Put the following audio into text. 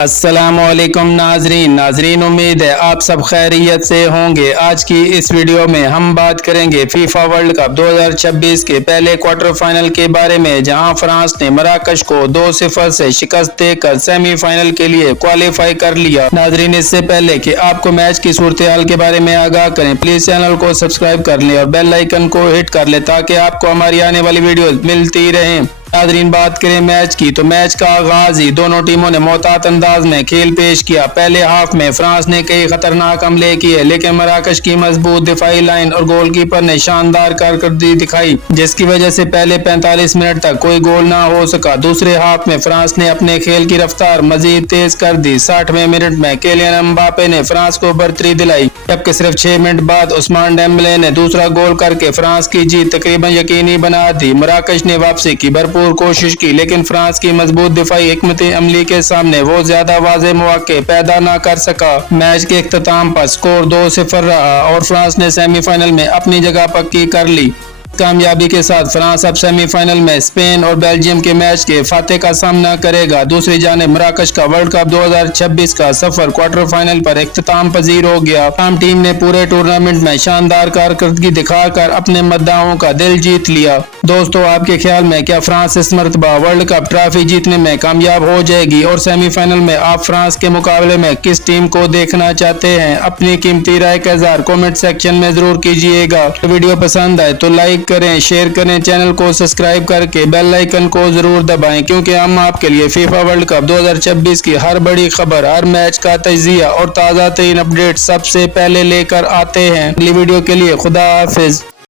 अस्सलाम वालेकुम नाजरीन, उम्मीद है आप सब खैरियत से होंगे। आज की इस वीडियो में हम बात करेंगे फीफा वर्ल्ड कप 2026 के पहले क्वार्टर फाइनल के बारे में, जहां फ्रांस ने मराकश को 2-0 से शिकस्त देकर सेमीफाइनल के लिए क्वालिफाई कर लिया। नाजरीन, इससे पहले कि आपको मैच की सूरत हाल के बारे में आगाह करें, प्लीज चैनल को सब्सक्राइब कर लें और बेल आइकन को हिट कर लें ताकि आपको हमारी आने वाली वीडियो मिलती रहें। नाजरीन, बात करें मैच की तो मैच का आगाज ही दोनों टीमों ने मोहतात अंदाज में खेल पेश किया। पहले हाफ में फ्रांस ने कई खतरनाक हमले किए, लेकिन मराकश की मजबूत दिफाई लाइन और गोलकीपर ने शानदार कारकर्दगी दिखाई, जिसकी वजह से पहले 45 मिनट तक कोई गोल ना हो सका। दूसरे हाफ में फ्रांस ने अपने खेल की रफ्तार मजीद तेज कर दी। 60वें मिनट में किलियन एम्बापे ने फ्रांस को बढ़तरी दिलाई, जबकि सिर्फ 6 मिनट बाद उस्मान डेम्बले ने दूसरा गोल करके फ्रांस की जीत तकरीबन यकीनी बना दी। मराकश ने वापसी की भरपूर कोशिश की, लेकिन फ्रांस की मजबूत दिफाई हिकमत अमली के सामने वो ज्यादा वाज़ेह मौके पैदा न कर सका। मैच के इख्तिताम पर स्कोर 2-0 रहा और फ्रांस ने सेमीफाइनल में अपनी जगह पक्की कर ली। कामयाबी के साथ फ्रांस अब सेमीफाइनल में स्पेन और बेल्जियम के मैच के फातेह का सामना करेगा। दूसरी जानिब मराकश का वर्ल्ड कप 2026 का सफर क्वार्टर फाइनल पर इख्तिताम पजीर हो गया। हम टीम ने पूरे टूर्नामेंट में शानदार कारकर्दगी दिखाकर अपने मद्दाहों का दिल जीत लिया। दोस्तों, आपके ख्याल में क्या फ्रांस इस मरतबा वर्ल्ड कप ट्रॉफी जीतने में कामयाब हो जाएगी, और सेमीफाइनल में आप फ्रांस के मुकाबले में किस टीम को देखना चाहते हैं? अपनी कीमती राय का इज़हार कमेंट सेक्शन में जरूर कीजिएगा। वीडियो पसंद आए तो लाइक करें, शेयर करें, चैनल को सब्सक्राइब करके बेल आइकन को जरूर दबाएं, क्योंकि हम आपके लिए फीफा वर्ल्ड कप 2026 की हर बड़ी खबर, हर मैच का तजिया और ताज़ा तरीन अपडेट सबसे पहले लेकर आते हैं। अगली वीडियो के लिए खुदा हाफिज।